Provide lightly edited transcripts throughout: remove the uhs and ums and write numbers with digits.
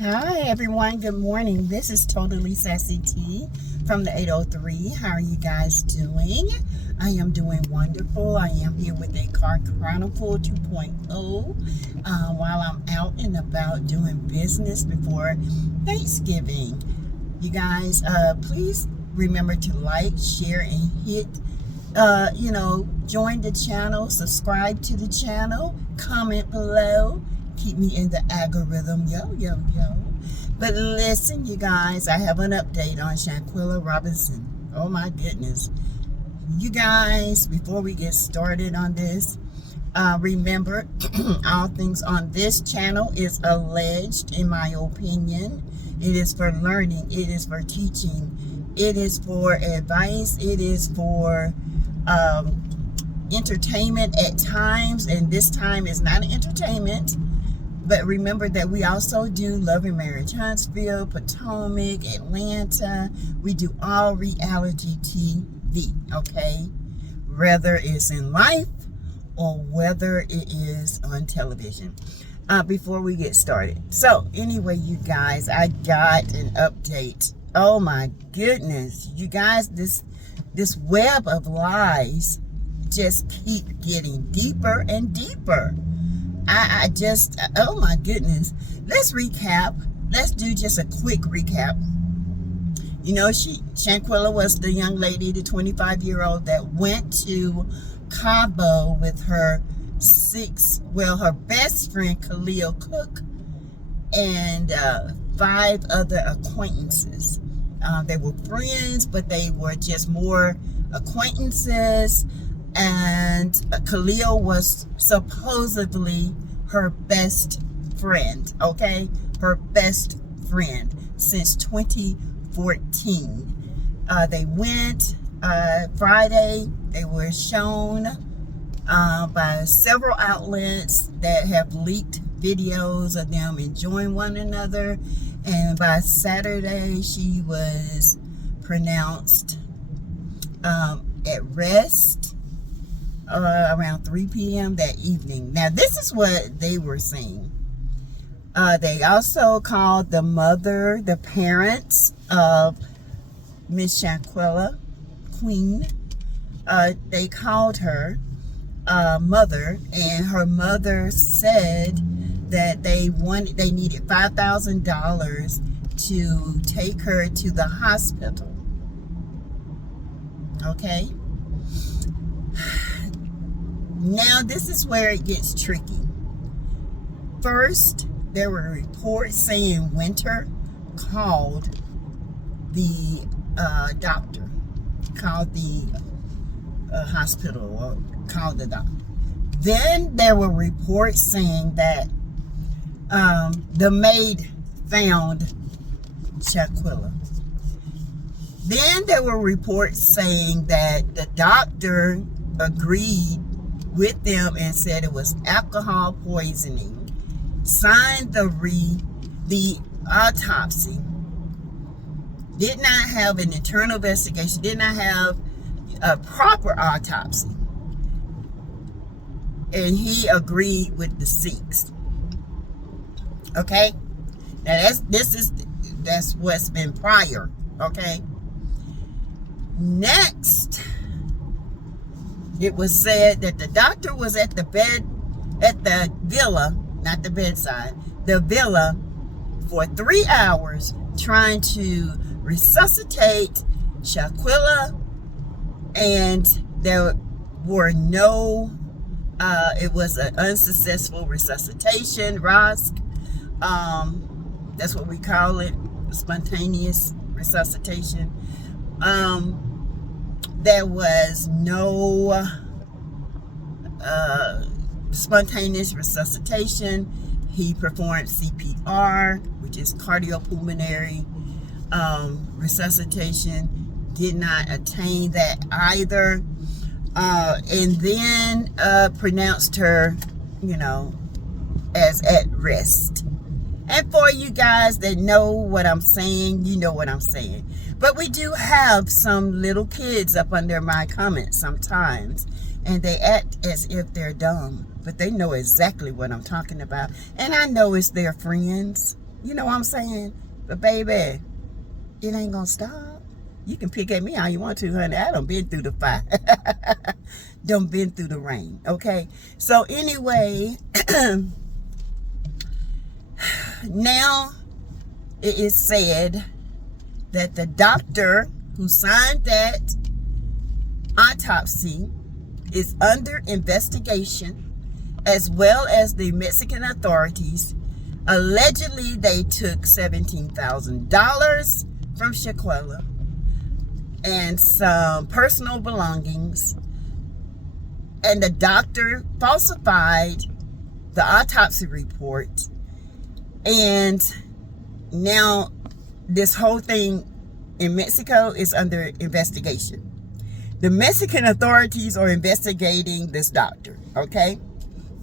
Hi everyone, good morning. This is Totally Sassy T from the 803. How are you guys doing? I am doing wonderful. I am here with a Car Chronicle 2.0 while I'm out and about doing business before Thanksgiving. You guys, please remember to like, share, and hit join the channel, subscribe to the channel, comment below, keep me in the algorithm, yo. But listen, you guys, I have an update on Shanquella Robinson. Oh my goodness. You guys, before we get started on this, remember, all things on this channel is alleged, in my opinion. It is for learning, it is for teaching, it is for advice, it is for entertainment at times, and this time is not an entertainment. But remember that we also do Love and Marriage Huntsville, Potomac, Atlanta. We do all reality TV, okay? Whether it's in life or whether it is on television. Before we get started. So anyway, you guys, I got an update. Oh my goodness. You guys, this web of lies just keep getting deeper and deeper. I just, oh my goodness. Let's recap. Let's do just a quick recap. You know, Shanquella was the young lady, the 25-year-old that went to Cabo with her her best friend, Khalil Cook, and 5 other acquaintances. They were friends, but they were just more acquaintances. And Khalil was supposedly her best friend, okay? Her best friend since 2014. They went Friday. They were shown by several outlets that have leaked videos of them enjoying one another. And by Saturday, she was pronounced at rest around 3 p.m. that evening. Now, this is what they were saying. They also called the parents of Miss Shanquella, Queen. They called her mother, and her mother said that they needed $5,000 to take her to the hospital. Okay. Now, this is where it gets tricky. First, there were reports saying Winter called the doctor, called the hospital, or called the doctor. Then there were reports saying that the maid found Shanquella. Then there were reports saying that the doctor agreed with them and said it was alcohol poisoning, signed the autopsy, did not have an internal investigation, did not have a proper autopsy, and he agreed with the deceased. Okay, now that's what's been prior. Okay, next, it was said that the doctor was at the villa, not the bedside, the villa, for 3 hours trying to resuscitate Shanquella, and there were no, it was an unsuccessful resuscitation, ROSC. That's what we call it, spontaneous resuscitation. There was no spontaneous resuscitation. He performed CPR, which is cardiopulmonary resuscitation. Did not attain that either. And then pronounced her, as at rest. And for you guys that know what I'm saying, you know what I'm saying. But we do have some little kids up under my comments sometimes, and they act as if they're dumb, but they know exactly what I'm talking about. And I know it's their friends. You know what I'm saying? But baby, it ain't gonna stop. You can pick at me all you want to, honey. I done been through the fire. Done been through the rain, okay? So anyway, now it is said that the doctor who signed that autopsy is under investigation, as well as the Mexican authorities. Allegedly, they took $17,000 from Shanquella and some personal belongings, and the doctor falsified the autopsy report, and now this whole thing in Mexico is under investigation. The Mexican authorities are investigating this doctor, okay?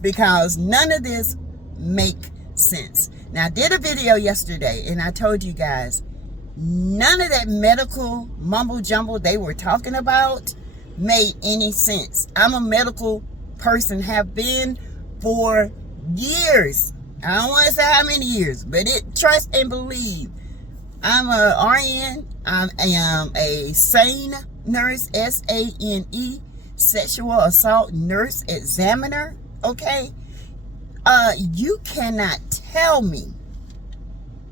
Because none of this make sense. Now, I did a video yesterday and I told you guys, none of that medical mumbo jumbo they were talking about made any sense. I'm a medical person, have been for years. I don't want to say how many years, but trust and believe. I'm a RN. I am a SANE nurse, SANE, sexual assault nurse examiner, okay? You cannot tell me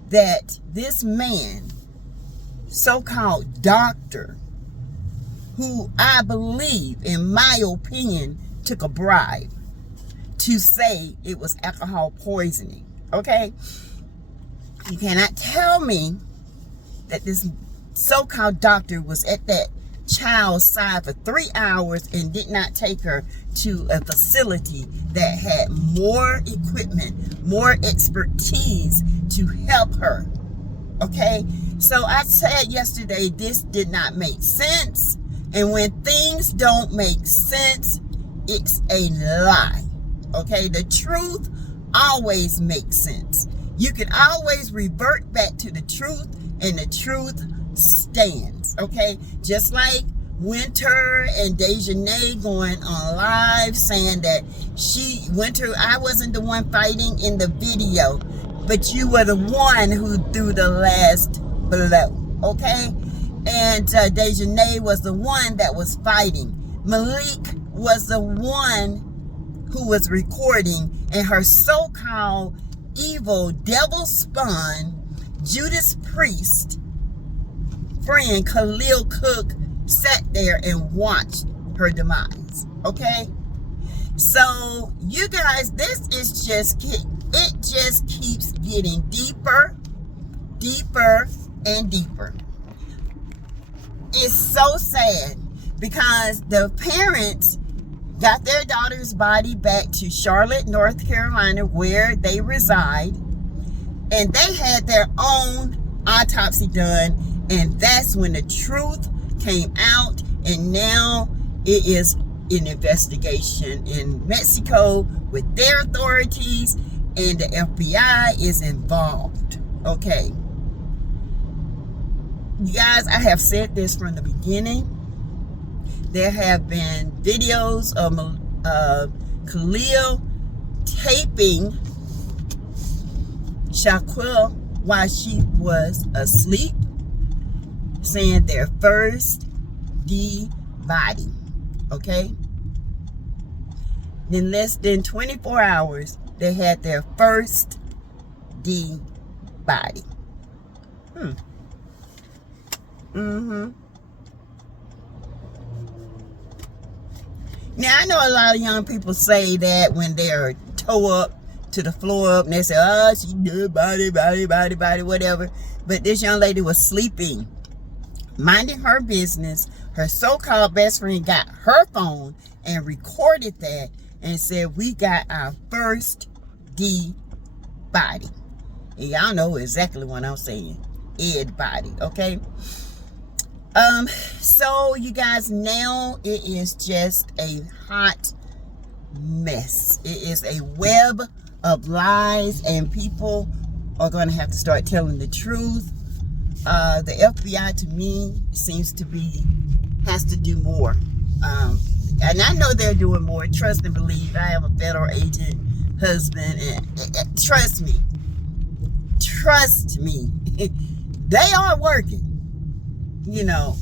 that this man, so-called doctor, who I believe, in my opinion, took a bribe to say it was alcohol poisoning, okay? You cannot tell me that this so-called doctor was at that child's side for 3 hours and did not take her to a facility that had more equipment, more expertise to help her, okay? So I said yesterday, this did not make sense. And when things don't make sense, it's a lie, okay? The truth always makes sense. You can always revert back to the truth, and the truth stands, okay? Just like Winter and Dejanay going on live saying that Winter, I wasn't the one fighting in the video, but you were the one who threw the last blow, okay? And Dejanay was the one that was fighting. Malik was the one who was recording, and her so-called evil devil spawn Judas Priest friend Khalil Cook sat there and watched her demise, okay? So you guys, this is it just keeps getting deeper and deeper. It's so sad because the parents got their daughter's body back to Charlotte, North Carolina, where they reside, and they had their own autopsy done, and that's when the truth came out, and now it is an investigation in Mexico with their authorities, and the FBI is involved, okay? You guys, I have said this from the beginning. There have been videos of Khalil taping Shanquella while she was asleep, saying their first D body, okay? In less than 24 hours, they had their first D body. Now, I know a lot of young people say that when they're toe up to the floor up, and they say, oh, she did body, whatever. But this young lady was sleeping, minding her business. Her so-called best friend got her phone and recorded that and said, we got our first D body. And y'all know exactly what I'm saying. Ed body, okay? So you guys, now it is just a hot mess. It is a web of lies, and people are going to have to start telling the truth. The FBI, to me, has to do more. And I know they're doing more. Trust and believe. I am a federal agent, husband, and trust me. trust me, they are working. You know,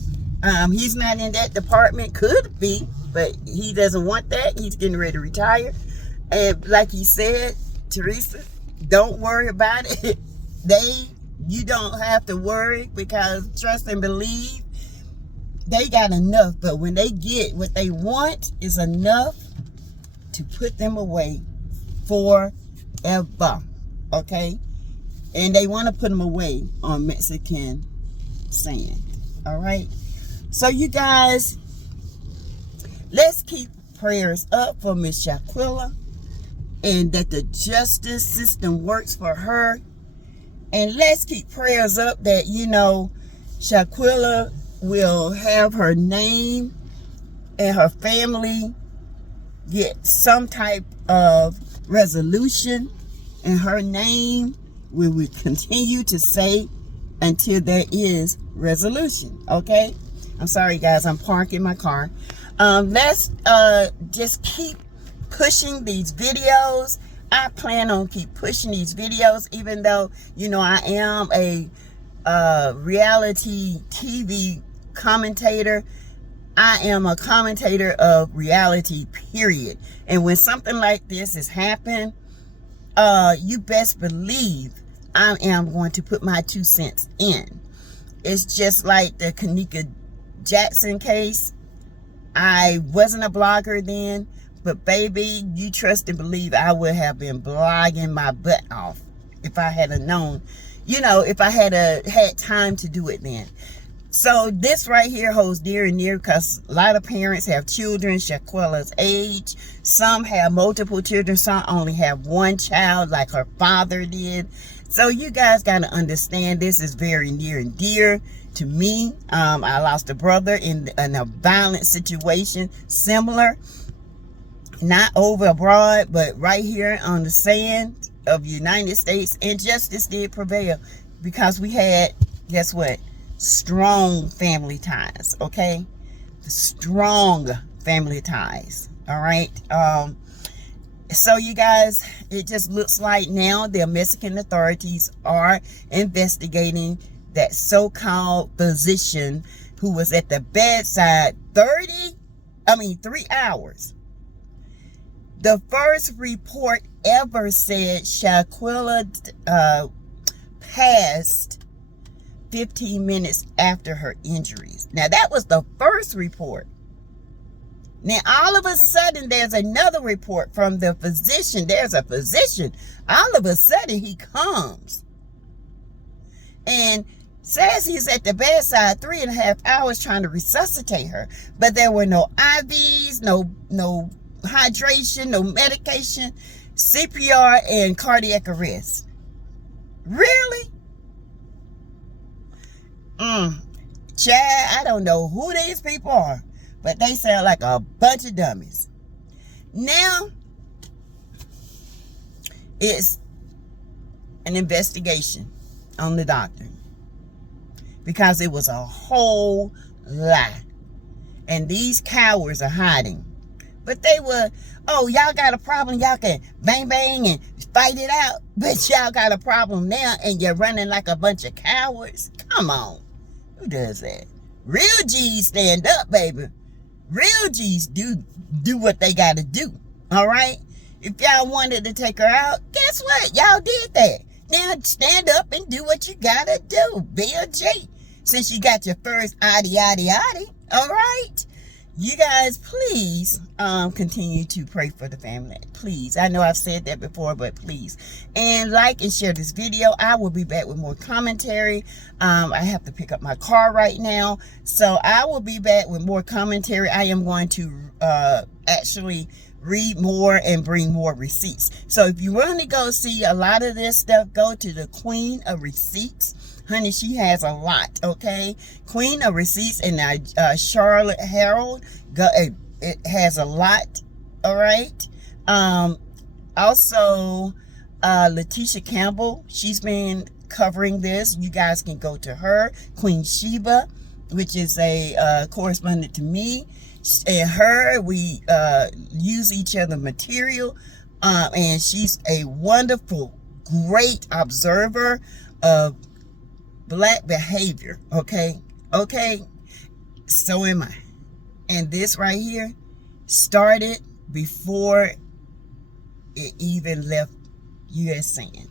he's not in that department. Could be, but he doesn't want that. He's getting ready to retire. And like he said, Teresa, don't worry about it. You don't have to worry, because trust and believe, they got enough. But when they get what they want, is enough to put them away forever. Okay? And they want to put them away on Mexican sand. All right? So you guys, let's keep prayers up for Miss Shanquella, and that the justice system works for her. And let's keep prayers up that, you know, Shanquella will have her name and her family get some type of resolution, and her name we will continue to say until there is resolution. Okay? I'm sorry guys, I'm parking my car. Let's just keep pushing these videos. I plan on keep pushing these videos, even though, you know, I am a reality TV commentator. I am a commentator of reality, period. And when something like this has happened, you best believe I am going to put my 2 cents in. It's just like the Kanika Jackson case. I wasn't a blogger then, but baby, you trust and believe I would have been blogging my butt off if I had known, you know, if I had time to do it then. So this right here holds dear and near, because a lot of parents have children Shanquella's age. Some have multiple children. Some only have one child, like her father did. So you guys got to understand, this is very near and dear to me. I lost a brother in a violent situation, similar. Not over abroad, but right here on the sand of the United States. And justice did prevail, because we had, guess what? Strong family ties, okay? Strong family ties, all right? So you guys, it just looks like now the Mexican authorities are investigating that so-called physician who was at the bedside 3 hours. The first report ever said Shanquella passed 15 minutes after her injuries. Now, that was the first report. Now, all of a sudden, there's another report from the physician. There's a physician. All of a sudden, he comes and says he's at the bedside 3.5 hours trying to resuscitate her. But there were no IVs, no hydration, no medication, CPR, and cardiac arrest. Really? Chad, I don't know who these people are, but they sound like a bunch of dummies. Now, it's an investigation on the doctor, because it was a whole lie. And these cowards are hiding. But they were, oh, y'all got a problem, y'all can bang bang and fight it out. But y'all got a problem now and you're running like a bunch of cowards. Come on. Who does that? Real G's stand up, baby. Real G's do what they got to do. All right? If y'all wanted to take her out, guess what? Y'all did that. Now stand up and do what you got to do. Be a G. Since you got your first yaddy. All right? You guys, please continue to pray for the family. Please. I know I've said that before, but please. And like and share this video. I will be back with more commentary. I have to pick up my car right now. So I will be back with more commentary. I am going to actually read more and bring more receipts. So if you want to go see a lot of this stuff, go to the Queen of Receipts. Honey, she has a lot, okay? Queen of Receipts and Charlotte Herald. It has a lot, all right? Also, Letitia Campbell, she's been covering this. You guys can go to her. Queen Sheba, which is a correspondent to me. And her, we use each other material. And she's a wonderful, great observer of black behavior, okay? Okay, so am I. And this right here started before it even left U.S. sand.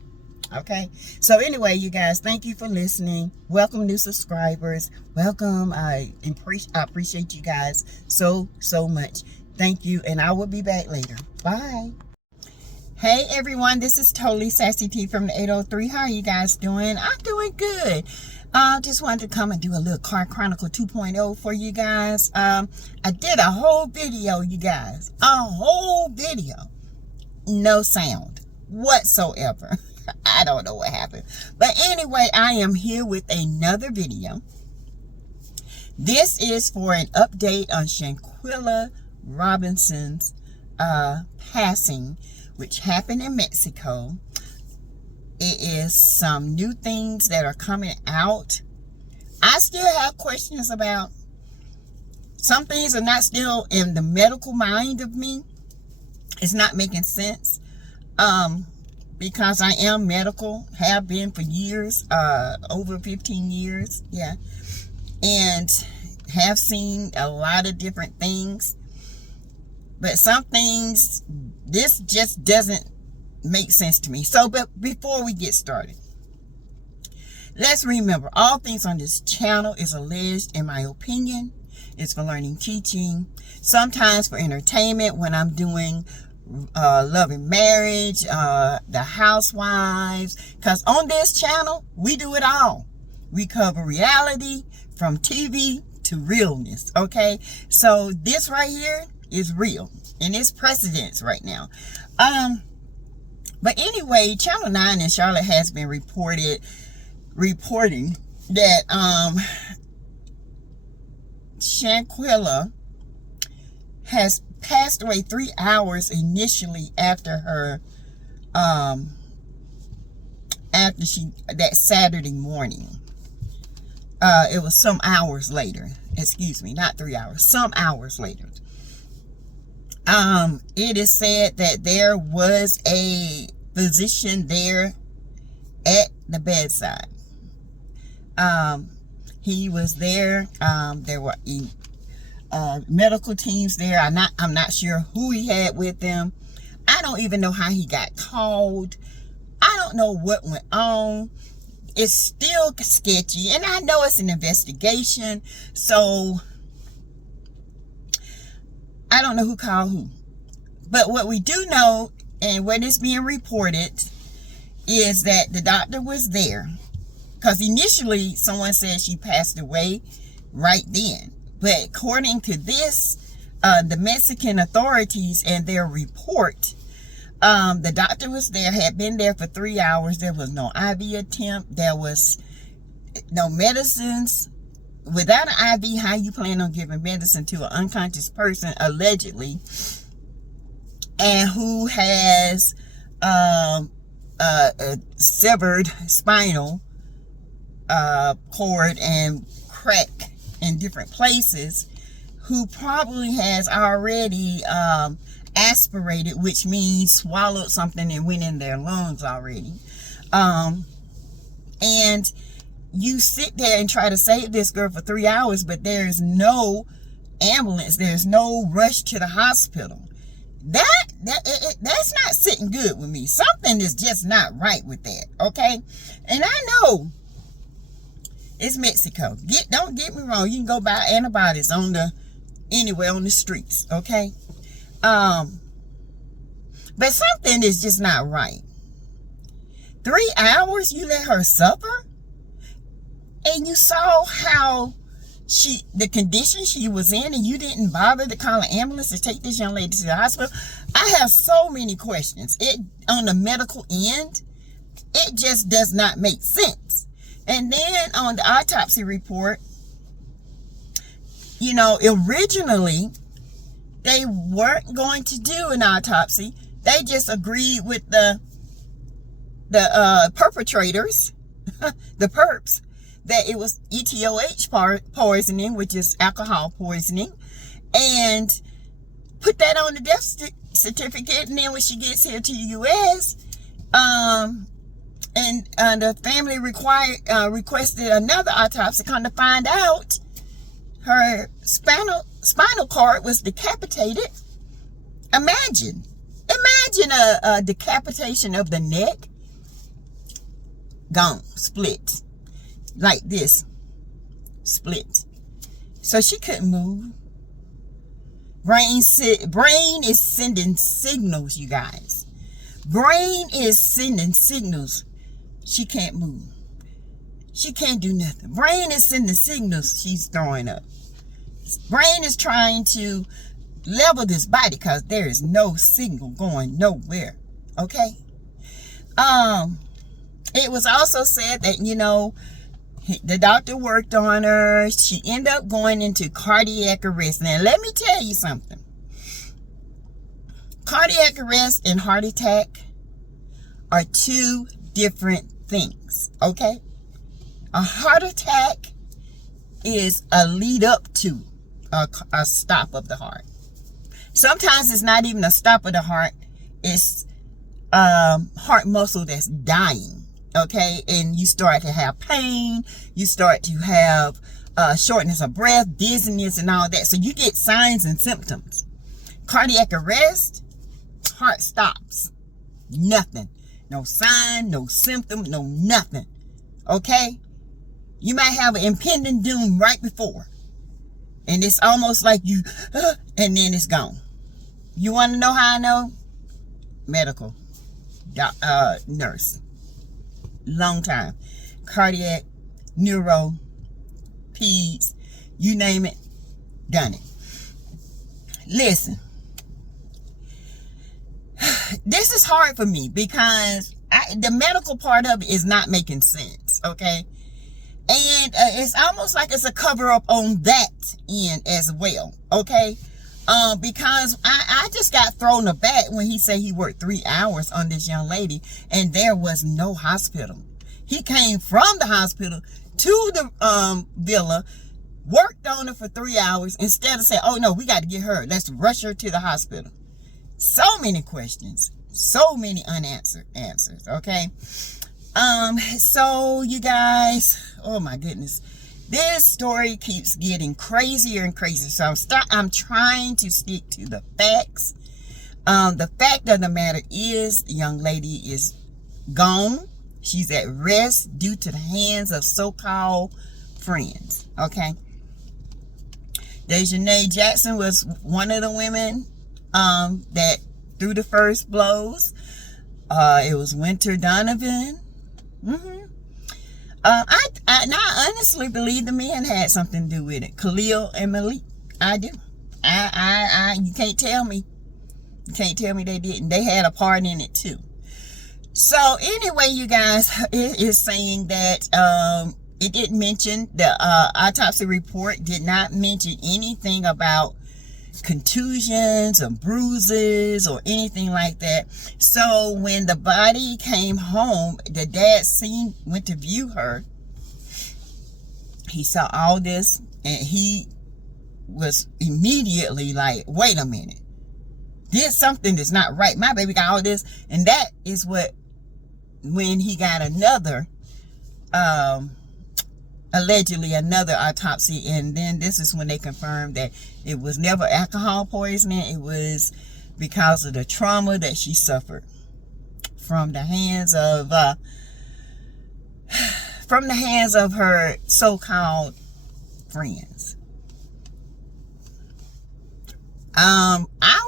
Okay, so anyway, you guys, thank you for listening. Welcome new subscribers. Welcome. I appreciate you guys so much. Thank you, and I will be back later. Bye. Hey everyone, this is Totally Sassy T from the 803. How are you guys doing? I'm doing good. Just wanted to come and do a little Car Chronicle 2.0 for you guys. I did a whole video, you guys. A whole video. No sound whatsoever. I don't know what happened. But anyway, I am here with another video. This is for an update on Shanquella Robinson's passing, which happened in Mexico. It is some new things that are coming out. I still have questions about. Some things are not still in the medical mind of me. It's not making sense. Because I am medical, have been for years, over 15 years, yeah, and have seen a lot of different things, but some things, this just doesn't make sense to me. So, but before we get started, let's remember, all things on this channel is alleged, in my opinion. It's for learning, teaching, sometimes for entertainment when I'm doing love and marriage, the housewives, because on this channel we do it all. We cover reality from TV to realness. Okay, so this right here is real and it's precedence right now. But anyway, Channel 9 in Charlotte has been reporting that Shanquella has passed away 3 hours initially after her that Saturday morning. It was some hours later, excuse me, not 3 hours, some hours later. It is said that there was a physician there at the bedside. He was there. There were medical teams there. I'm not sure who he had with them. I don't even know how he got called. I don't know what went on. It's still sketchy, and I know it's an investigation, so I don't know who called who. But what we do know, and what is being reported, is that the doctor was there, because initially someone said she passed away right then. But according to this, the Mexican authorities and their report, the doctor was there, had been there for 3 hours. There was no IV attempt. There was no medicines. Without an IV, how you plan on giving medicine to an unconscious person, allegedly, and who has a severed spinal cord and crack in different places, who probably has already aspirated, which means swallowed something and went in their lungs already. And you sit there and try to save this girl for 3 hours, but there's no ambulance, there's no rush to the hospital. That's not sitting good with me. Something is just not right with that, okay? And I know it's Mexico. Don't get me wrong. You can go buy antibiotics anywhere on the streets, okay? But something is just not right. 3 hours you let her suffer? And you saw how the condition she was in, and you didn't bother to call an ambulance to take this young lady to the hospital? I have so many questions. On the medical end, it just does not make sense. And then on the autopsy report, you know, originally they weren't going to do an autopsy. They just agreed with the perpetrators, the perps, that it was ETOH poisoning, which is alcohol poisoning, and put that on the death certificate. And then when she gets here to the U.S., And the family requested another autopsy. Come to find out, her spinal cord was decapitated. Imagine a decapitation of the neck. Gone, split, like this, split. So she couldn't move. Brain is sending signals, you guys. Brain is sending signals. She can't move. She can't do nothing. Brain is sending signals. She's throwing up. Brain is trying to level this body because there is no signal going nowhere. Okay. It was also said that, you know, the doctor worked on her. She ended up going into cardiac arrest. Now, let me tell you something. Cardiac arrest and heart attack are two different things, okay? A heart attack is a lead up to a stop of the heart. Sometimes it's not even a stop of the heart. It's heart muscle that's dying, okay? And you start to have pain. You start to have shortness of breath, dizziness, and all that. So you get signs and symptoms. Cardiac arrest, heart stops. Nothing. No sign, no symptom, no nothing. Okay? You might have an impending doom right before. And it's almost like you, and then it's gone. You want to know how I know? Medical. Nurse. Long time. Cardiac, neuro, peds, you name it, done it. Listen. This is hard for me because the medical part of it is not making sense, okay? And it's almost like it's a cover-up on that end as well, okay? Because I just got thrown aback when he said he worked 3 hours on this young lady and there was no hospital. He came from the hospital to the villa, worked on her for 3 hours instead of saying, oh no, we got to get her. Let's rush her to the hospital. So many questions, so many unanswered answers, okay? So you guys, oh my goodness, this story keeps getting crazier and crazier. So I'm trying to stick to the facts. The fact of the matter is the young lady is gone. She's at rest due to the hands of so-called friends, okay? Dejanay Jackson was one of the women that threw the first blows. It was Winter Donovan. I honestly believe the men had something to do with it. Khalil and Malik. I do. You can't tell me. You can't tell me they didn't. They had a part in it too. So anyway, you guys, it is saying that it didn't mention, the autopsy report did not mention anything about contusions or bruises or anything like that. So when the body came home, the dad went to view her. He saw all this and he was immediately like, wait a minute, there's something that's not right. My baby got all this. And that is when he got another allegedly another autopsy, and then this is when they confirmed that it was never alcohol poisoning. It was because of the trauma that she suffered from the hands of her so-called friends. I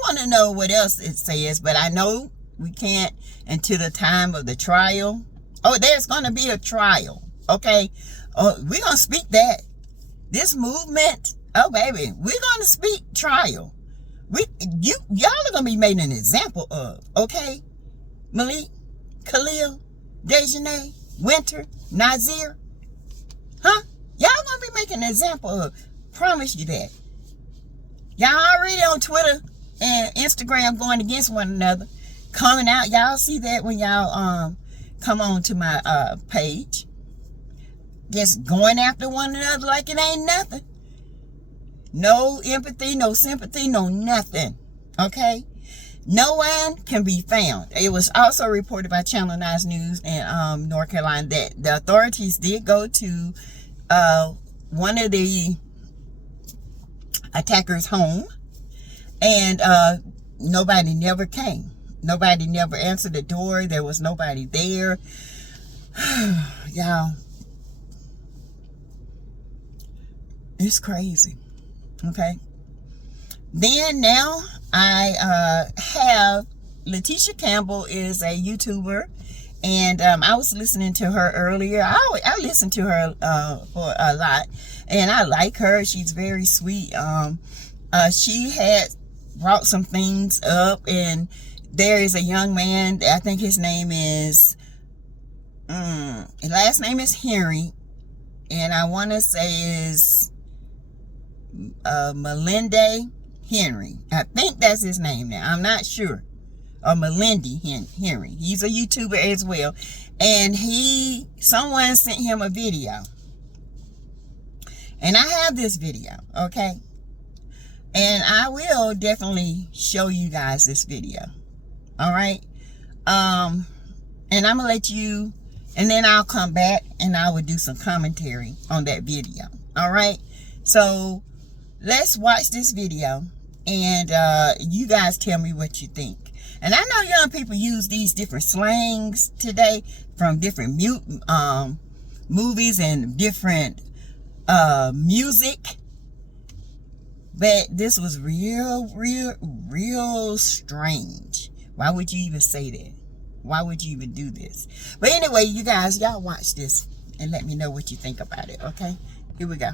want to know what else it says, but I know we can't until the time of the trial. Oh, there's going to be a trial, okay? Oh, we're going to speak that. This movement, oh baby, we're going to speak trial. Y'all are going to be made an example of, okay? Malik, Khalil, Dejanay, Winter, Nazir. Huh? Y'all going to be making an example of. Promise you that. Y'all already on Twitter and Instagram going against one another. Coming out. Y'all see that when y'all come on to my page. Just going after one another like it ain't nothing. No empathy, no sympathy, no nothing. Okay? No one can be found. It was also reported by Channel 9's News in North Carolina that the authorities did go to one of the attackers' home, and nobody never came. Nobody never answered the door. There was nobody there. Y'all, it's crazy. Okay. Then now I have Letitia Campbell is a YouTuber, and I was listening to her earlier. I listen to her for a lot, and I like her. She's very sweet. She had brought some things up, and there is a young man, I think his name is his last name is Henry, and I want to say is Melinda Henry. I think that's his name now. I'm not sure. Or Melinda Henry. He's a YouTuber as well. And someone sent him a video. And I have this video, okay? And I will definitely show you guys this video. All right? And I'm going to let you, and then I'll come back and I will do some commentary on that video. All right? So let's watch this video, and you guys tell me what you think. And I know young people use these different slangs today from different movies and different music, but this was real strange. Why would you even say that? Why would you even do this? But anyway, you guys, y'all watch this and let me know what you think about it. Okay, here we go.